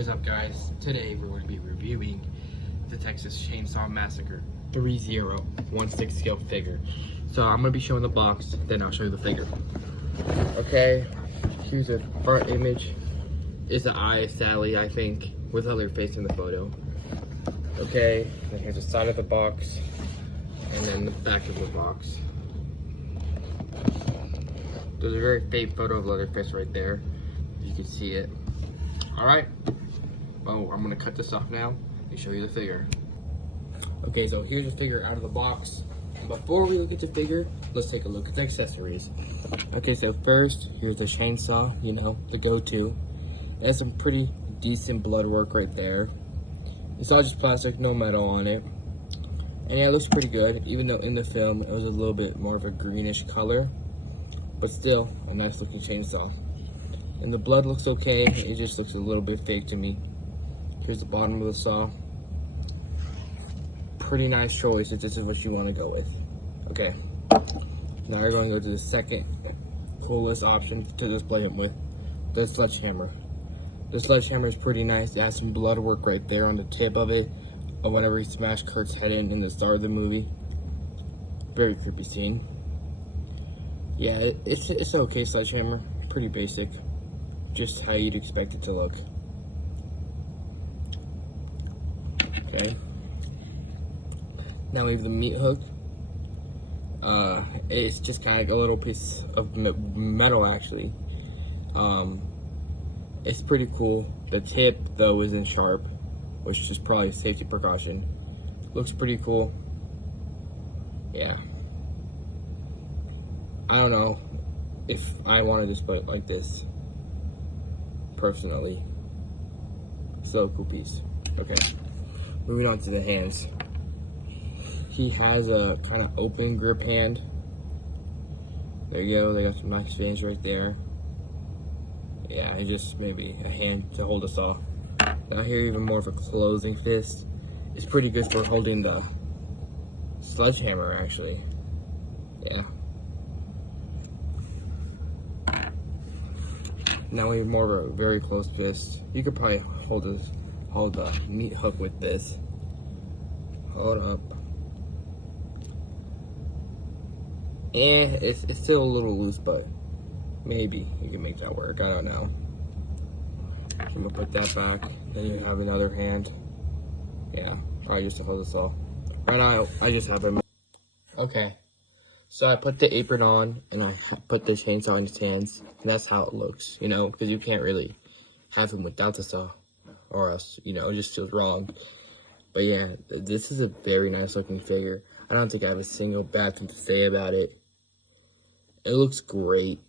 What is up, guys? Today we're going to be reviewing the Texas Chainsaw Massacre threezero 1/6 scale figure. So I'm going to be showing the box, then I'll show you the figure. Okay, here's the front image. Is the eye of Sally, I think, with her face in the photo. Okay, then here's the side of the box, and then the back of the box. There's a very faint photo of Leatherface right there. You can see it. Alright, well, I'm going to cut this off now and show you the figure. Okay, so here's the figure out of the box. Before we look at the figure, let's take a look at the accessories. Okay, so first, here's the chainsaw, you know, the go-to. It has some pretty decent blood work right there. It's all just plastic, no metal on it. And yeah, it looks pretty good, even though in the film it was a little bit more of a greenish color. But still, a nice looking chainsaw. And the blood looks okay, it just looks a little bit fake to me. Here's the bottom of the saw. Pretty nice choice if this is what you want to go with. Okay, now we're going to go to the second coolest option to display it with, the sledgehammer. The sledgehammer is pretty nice. It has some blood work right there on the tip of it, of whenever he smashed Kurt's head in the start of the movie. Very creepy scene. Yeah, it's an okay sledgehammer, pretty basic. Just how you'd expect it to look. Okay. Now we have the meat hook. It's just kind of like a little piece of metal, actually. It's pretty cool. The tip, though, isn't sharp, which is probably a safety precaution. Looks pretty cool. Yeah. I don't know if I wanted to put it like this. Personally, so cool piece. Okay, moving on to the hands. He has a kind of open grip hand. There you go. They got some nice veins right there. Yeah, it's just maybe a hand to hold a saw. Now here, even more of a closing fist. It's pretty good for holding the sledgehammer, actually. Yeah. Now we have more of a very close fist. You could probably hold the meat hook with this. Hold up. It's still a little loose, but maybe you can make that work. I don't know. I'm gonna put that back. Then you have another hand. Yeah, probably just to hold this all. Right now, I just have him. Okay. So I put the apron on, and I put the chainsaw in his hands, and that's how it looks, you know, because you can't really have him without the saw, or else, you know, it just feels wrong. But yeah, this is a very nice looking figure. I don't think I have a single bad thing to say about it. It looks great.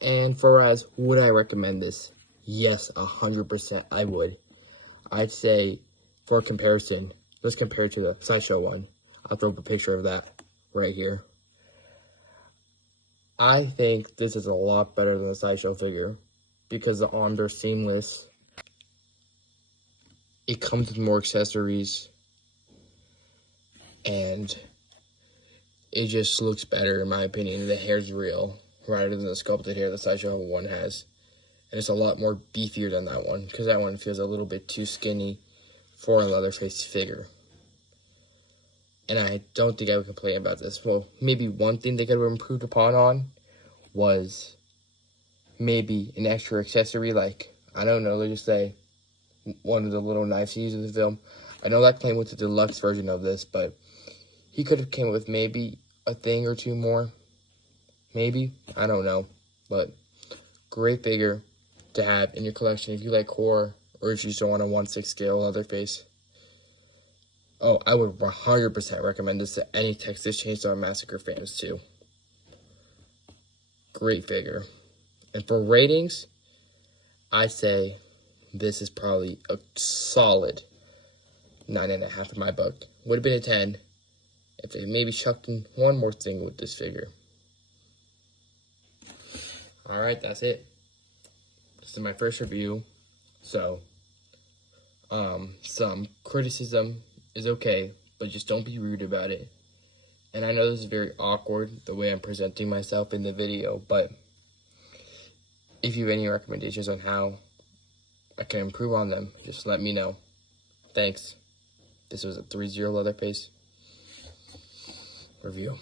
And for as, would I recommend this? Yes, 100% I would. I'd say, for comparison, let's compare it to the Sideshow one. I'll throw up a picture of that right here. I think this is a lot better than the Sideshow figure because the arms are seamless. It comes with more accessories, and it just looks better in my opinion. The hair's real rather than the sculpted hair the Sideshow one has, and it's a lot more beefier than that one because that one feels a little bit too skinny for a Leatherface figure. And I don't think I would complain about this. Well, maybe one thing they could have improved upon on was maybe an extra accessory, like, I don't know, let's just say one of the little knives he used in the film. I know that came with the deluxe version of this, but he could have came with maybe a thing or two more. Maybe. I don't know. But great figure to have in your collection if you like horror or if you just don't want a 1/6 scale Leatherface. Oh, I would 100% recommend this to any Texas Chainsaw Massacre fans, too. Great figure. And for ratings, I say this is probably a solid 9.5 in my book. Would have been a 10 if they maybe chucked in one more thing with this figure. Alright, that's it. This is my first review. So, some criticism is okay, but just don't be rude about it. And I know this is very awkward, the way I'm presenting myself in the video, but if you have any recommendations on how I can improve on them, just let me know. Thanks. This was a threezero Leatherface review.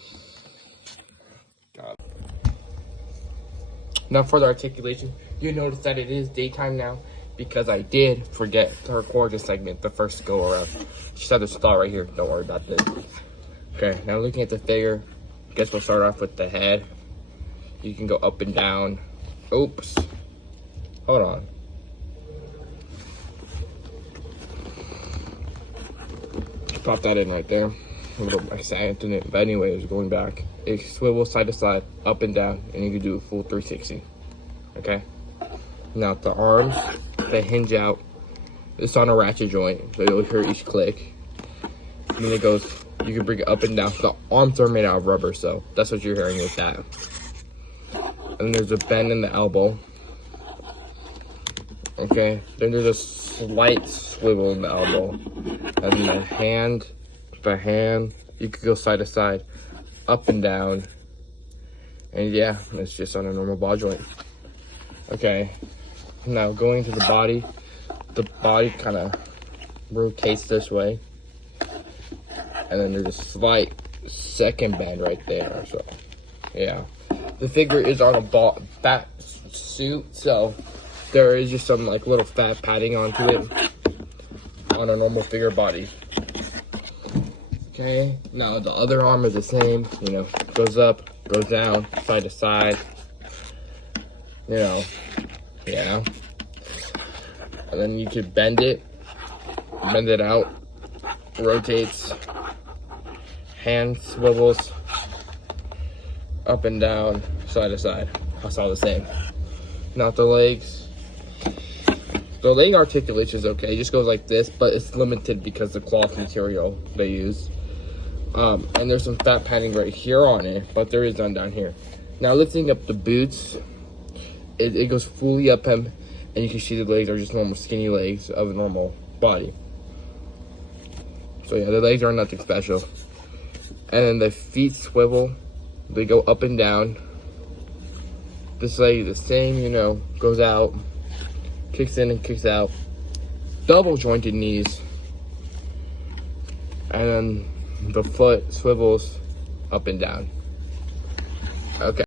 Now for the articulation, you notice that it is daytime now because I did forget to record this segment the first go around. Just have this thought right here. Don't worry about this. Okay, now looking at the figure, I guess we'll start off with the head. You can go up and down. Oops. Hold on. Just pop that in right there. A little accident in it, but anyway, it was going back. It swivels side to side, up and down, and you can do a full 360. Okay. Now the arms, they hinge out. It's on a ratchet joint, so you'll hear each click. And then it goes. You can bring it up and down. The arms are made out of rubber, so that's what you're hearing with that. And there's a bend in the elbow. Okay. Then there's a slight swivel in the elbow, and the hand. You could go side to side, up and down, and yeah, it's just on a normal ball joint. Okay, now going to the body kind of rotates this way, and then there's a slight second bend right there. So yeah, the figure is on a fat suit, so there is just some like little fat padding onto it on a normal figure body. Okay, now the other arm is the same, you know, goes up, goes down, side to side, you know, yeah. And then you could bend it out, rotates, hand swivels, up and down, side to side. That's all the same. Now the legs. The leg articulation is okay, it just goes like this, but it's limited because of the cloth material they use. And there's some fat padding right here on it, but there is none down here. Now lifting up the boots, it goes fully up him, and you can see the legs are just normal skinny legs of a normal body. So yeah, the legs are nothing special. And then the feet swivel, they go up and down. This leg the same, you know, goes out, kicks in and kicks out. Double jointed knees. And then the foot swivels up and down. Okay.